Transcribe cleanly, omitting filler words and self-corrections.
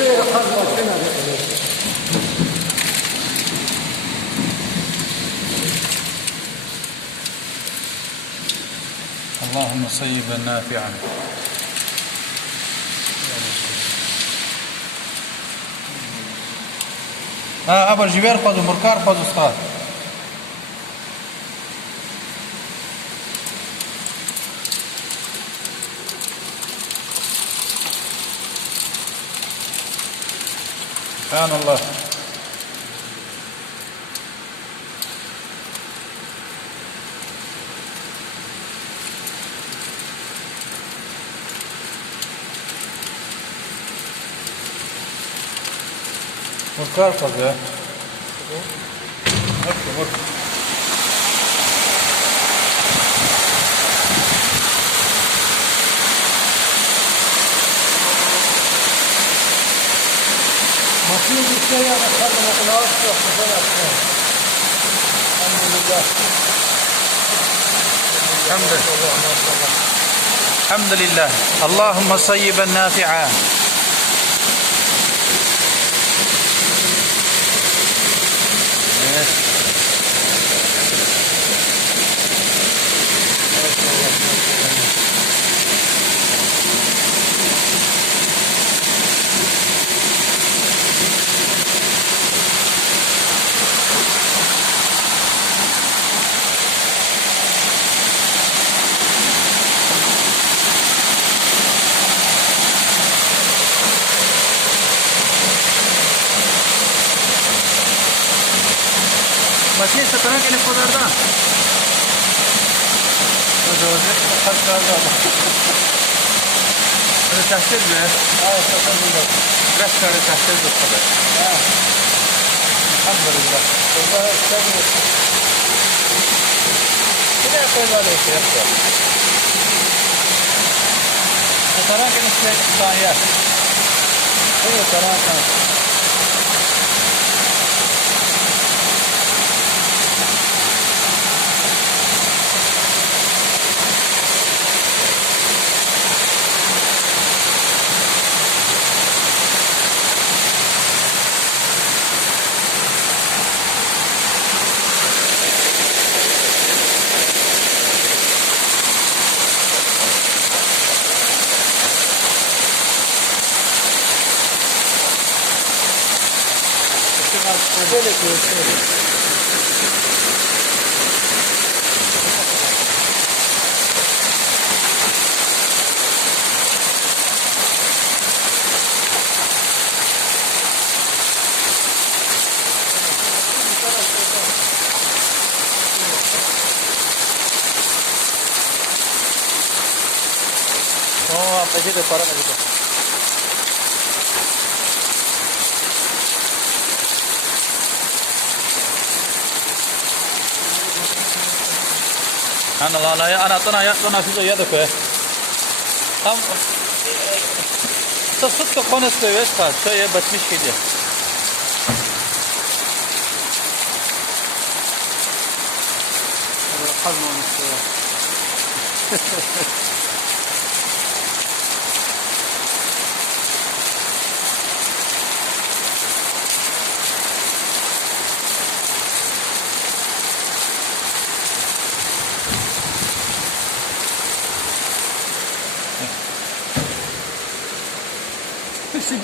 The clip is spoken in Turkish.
شوية خطوة هنا. اللهم صيبا نافعا. ابر جبير خذوا مركار خذوا استاذ. سبحان الله. مركار خذوا. مفيد الشيء أنا أخذ مقلاص وحفظ الحمد لله. الحمد لله. اللهم صيبا نافعا. Masih sekarang kena kodar dah. Ada tahsil je. Beras ada tahsil tu kodar. Alhamdulillah. Allah istediyor. Bir de yapıyorlar işte yapıyor. Sekarang kena saya. Evet, tamam. Şöyle şöyle. Oh, apa sih tu para macam tu? Anak tu nak sih ya tu ke? Tam sesut ke konas ke wes kan? Saya batmiş kedi. Kızım.